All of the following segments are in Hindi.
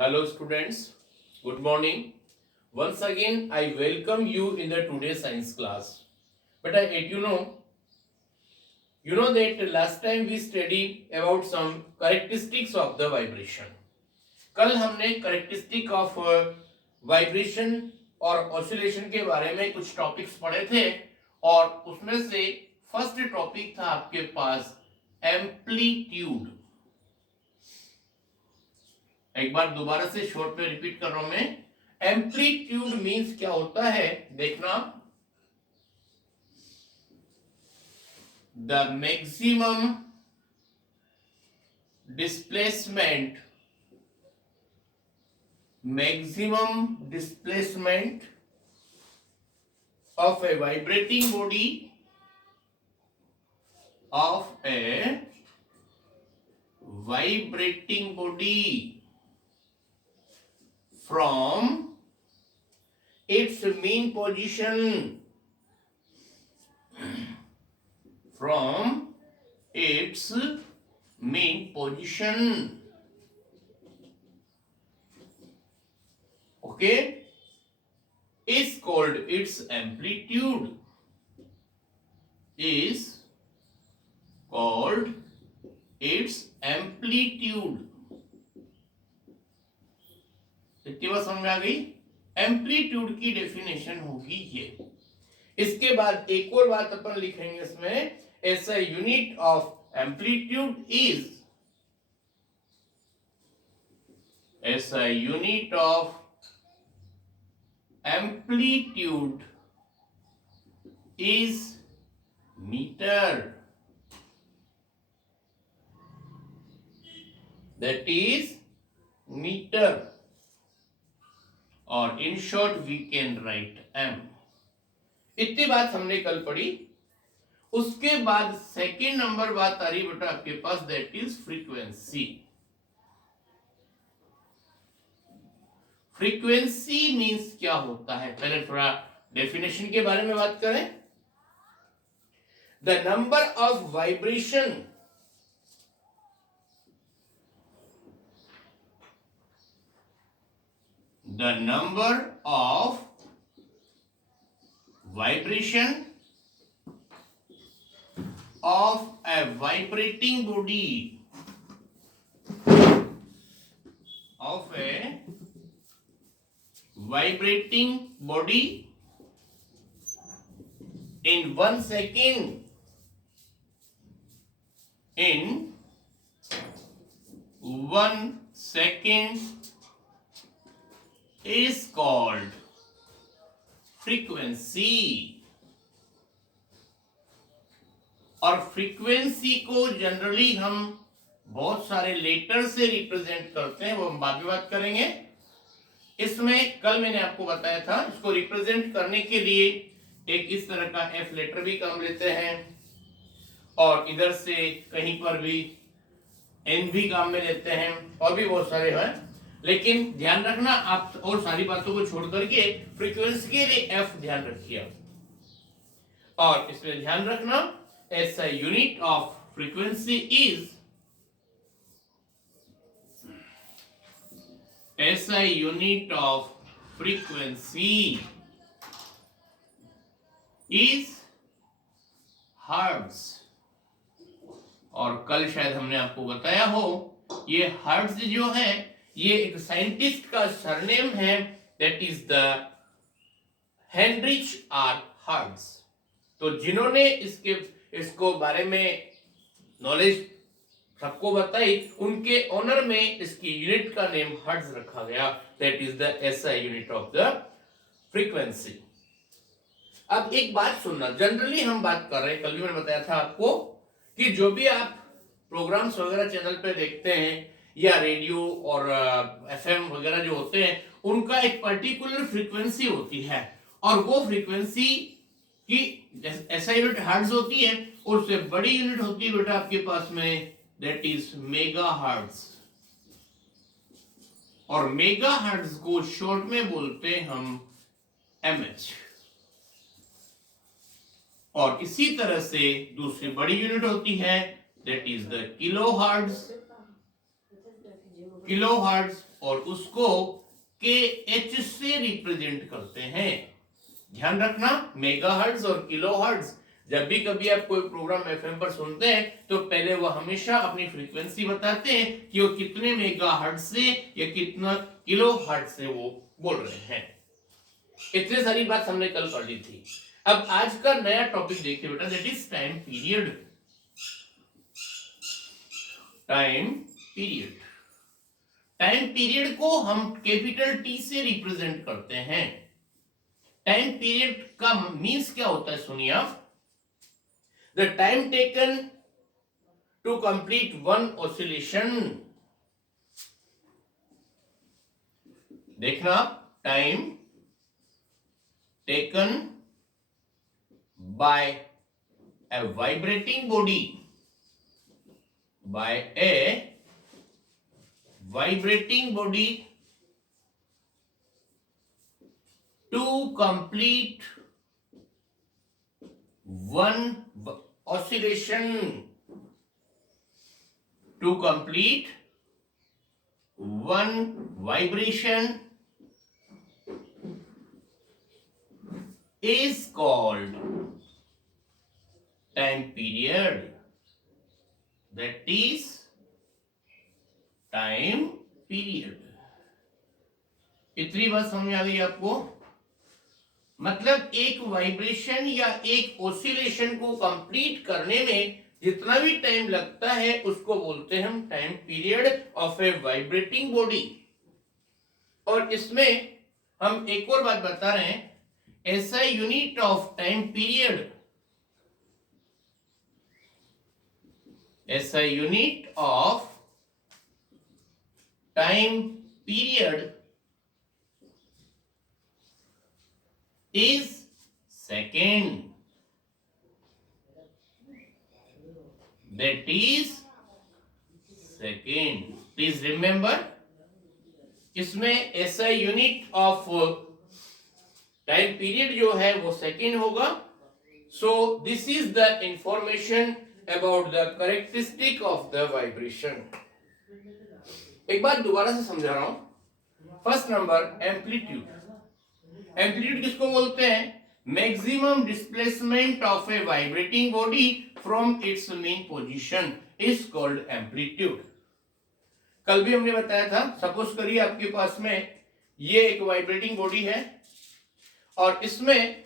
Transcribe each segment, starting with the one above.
Hello students, good morning. Once again I welcome you in the today's science class. But you know that last time we studied about some characteristics of the vibration. कल हमने characteristic of vibration और oscillation के बारे में कुछ टॉपिक्स पढ़े थे और उसमें से फर्स्ट टॉपिक था आपके पास एम्पलीट्यूड। एक बार दोबारा से शॉर्ट में रिपीट कर रहा हूं मैं। एम्पलीट्यूड मींस क्या होता है देखना, the maximum displacement of a vibrating body from its mean position okay, is called its amplitude, इतनी बात समझ में आ गई। एम्पलीट्यूड की डेफिनेशन होगी ये। इसके बाद एक और बात अपन लिखेंगे इसमें, SI unit of amplitude is metre, that is metre, और in short we can write M. इतनी बात हमने कल पढ़ी। उसके बाद सेकेंड नंबर बात आ रही बेटा आपके पास, that is frequency. Frequency means क्या होता है, पहले थोड़ा डेफिनेशन के बारे में बात करें। The number of vibration of a vibrating body in 1 second is called frequency। और फ्रीक्वेंसी को जनरली हम बहुत सारे लेटर से रिप्रेजेंट करते हैं, वो हम बाद में बात करेंगे। इसमें कल मैंने आपको बताया था, इसको रिप्रेजेंट करने के लिए एक इस तरह का एफ लेटर भी काम लेते हैं और इधर से कहीं पर भी एन भी काम में लेते हैं और भी बहुत सारे हैं। लेकिन ध्यान रखना आप और सारी बातों को छोड़ करके फ्रीक्वेंसी के लिए एफ ध्यान रखिए। और इसमें ध्यान रखना ऐसा unit of frequency is hertz. और कल शायद हमने आपको बताया हो, ये हर्ट्ज जो है ये एक साइंटिस्ट का सरनेम है, that is the Heinrich R Hertz. तो जिन्होंने इसको बारे में नॉलेज सबको बताई, उनके ऑनर में इसकी यूनिट का नेम हर्ट्ज रखा गया, that is the SI unit of the frequency. अब एक बात सुनना, जनरली हम बात कर रहे हैं, कल भी मैंने बताया था आपको कि जो भी आप प्रोग्राम्स वगैरह चैनल पे देखते हैं या रेडियो और एफएम वगैरह जो होते हैं, उनका एक पर्टिकुलर फ्रीक्वेंसी होती है और वो फ्रीक्वेंसी की ऐसा यूनिट हर्ट्ज होती है और उससे बड़ी यूनिट होती है बेटा आपके पास में, दैट इज मेगाहर्ट्ज। और मेगाहर्ट्ज को शॉर्ट में बोलते हैं हम एमएच। और इसी तरह से दूसरी बड़ी यूनिट होती है, that is the kilohertz. Kilohertz और उसको kh से रिप्रेजेंट करते हैं। ध्यान रखना, मेगाहर्ट्ज और किलोहर्ट्ज, जब भी कभी आप कोई प्रोग्राम एफएम पर सुनते हैं तो पहले वो हमेशा अपनी फ्रीक्वेंसी बताते हैं कि वो कितने मेगाहर्ट्ज से या कितना किलोहर्ट्ज से वो बोल रहे हैं। इतनी सारी बात हमने कल कर ली थी। अब आज का नया टॉपिक देखिए बेटा, that is time period. Time period, time period को हम कैपिटल टी से रिप्रेजेंट करते हैं। टाइम पीरियड का मीन्स क्या होता है, सुनिए आप। The time taken to complete one oscillation. देखना, time taken by a vibrating body, by a vibrating body to complete one oscillation, to complete one vibration is called time period. That is time period. इतनी बात समझ आ गई आपको? मतलब एक वाइब्रेशन या एक ऑसिलेशन को कंप्लीट करने में जितना भी टाइम लगता है उसको बोलते हैं हम time period of a vibrating body. और इसमें हम एक और बात बता रहे हैं, ऐसा unit of time period, as a unit of time period is second. That is second. Please remember, इसमें SI unit of time period जो है वो सेकेंड होगा। So this is the information about the characteristic of the vibration। एक बात दोबारा से समझा रहा हूं। First number, amplitude. एम्पलीट्यूड किसको बोलते हैं? Maximum displacement of a vibrating body from its main position is called amplitude. कल भी हमने बताया था, सपोज करिए आपके पास में ये एक वाइब्रेटिंग बॉडी है और इसमें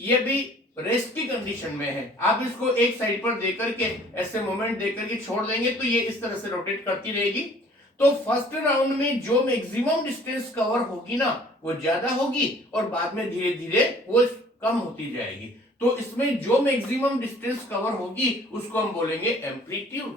ये भी रेस्ट की कंडीशन में है। आप इसको एक साइड पर देकर के ऐसे मोमेंट देकर के छोड़ देंगे तो ये इस तरह से रोटेट करती रहेगी। तो फर्स्ट राउंड में जो मैक्सिमम डिस्टेंस कवर होगी ना वो ज्यादा होगी और बाद में धीरे धीरे वो कम होती जाएगी। तो इसमें जो मैक्सिमम डिस्टेंस कवर होगी उसको हम बोलेंगे amplitude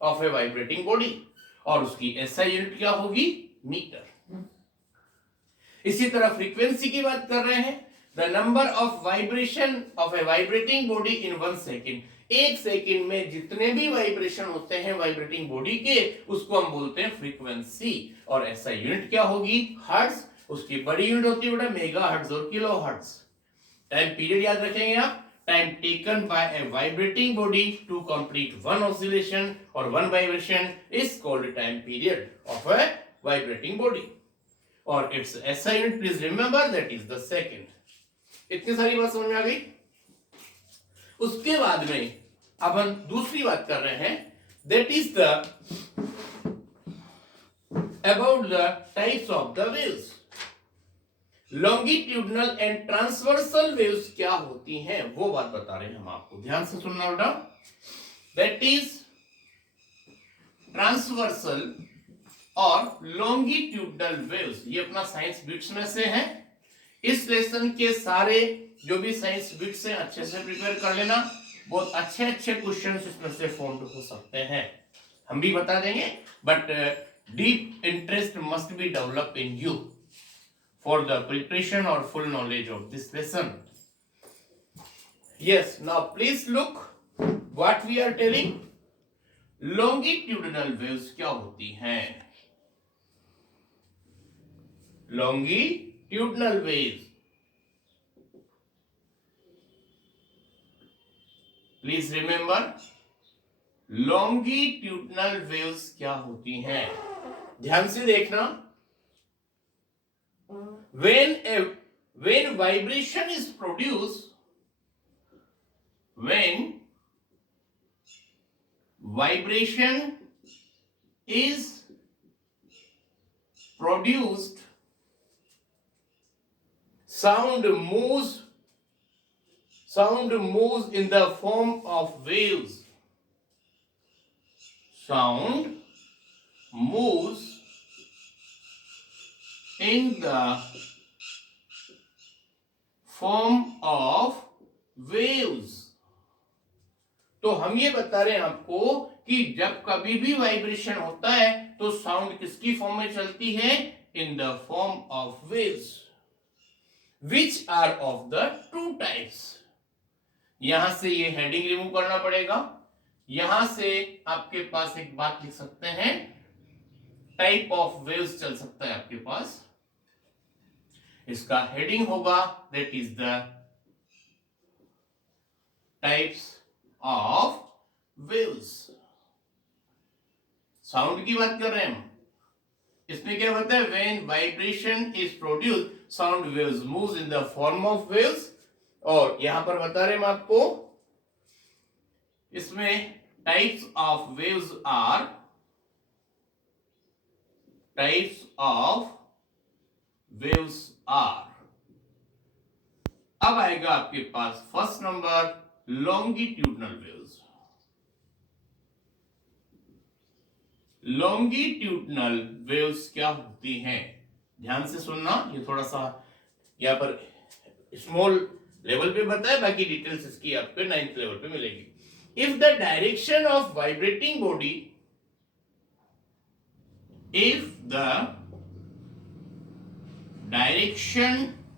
of a vibrating body, और उसकी एसआई यूनिट क्या होगी? मीटर। इसी तरह फ्रीक्वेंसी की बात कर रहे हैं, the number of vibration of a vibrating body in 1 second। एक सेकंड में जितने भी वाइब्रेशन होते हैं वाइब्रेटिंग बॉडी के उसको हम बोलते हैं फ्रीक्वेंसी, और ऐसा यूनिट क्या होगी? हर्ट्ज। उसकी बड़ी यूनिट होती है बेटा मेगा हर्ट्ज और किलो हर्ट्ज। टाइम पीरियड याद रखेंगे आप, time taken by a vibrating body to complete one oscillation और one vibration is called time period of a vibrating body, और its SI unit please remember that is the second. इतनी सारी बात समझ में आ गई? उसके बाद में अब हम दूसरी बात कर रहे हैं, that is the about the types of the waves. Longitudinal and transversal waves क्या होती हैं वो बात बता रहे हैं हम आपको, ध्यान से सुनना बेटा। दैट इज ट्रांसवर्सल और लॉन्गिट्यूडनल वेव्स, ये अपना साइंस बिट्स में से है। इस लेसन के सारे जो भी साइंस बिट्स हैं अच्छे से प्रिपेयर कर लेना, बहुत अच्छे अच्छे क्वेश्चंस इसमें से फॉर्म हो सकते हैं, हम भी बता देंगे, but deep interest must be develop in you for the preparation और full knowledge of this lesson. Yes, now please look what we are telling. Longitudinal waves क्या होती हैं? Longitudinal waves, please remember, longitudinal waves क्या होती हैं? ध्यान से देखना, when vibration is produced, when vibration is produced, sound moves in the form of waves. Sound moves in the form of waves. तो हम ये बता रहे हैं आपको कि जब कभी भी वाइब्रेशन होता है तो साउंड किसकी फॉर्म में चलती है? In the form of waves, which are of the two types. यहां से ये हेडिंग रिमूव करना पड़ेगा. यहां से आपके पास एक बात लिख सकते हैं, टाइप ऑफ वेव्स चल सकता है आपके पास. इसका हेडिंग होगा that is the types of waves. Sound की बात कर रहे हैं हम. इसमें क्या होता है? When vibration is produce, sound waves moves in the form of waves. और यहां पर बता रहे हैं हम आपको, इसमें types of waves are, types of waves are. अब आएगा आपके पास first number, longitudinal waves. Longitudinal waves क्या होती हैं? ध्यान से सुनना, ये थोड़ा सा यहां पर स्मॉल लेवल पे बताया, बाकी डिटेल्स इसकी आपको 9th लेवल पे मिलेगी. If the direction of vibrating body, if the direction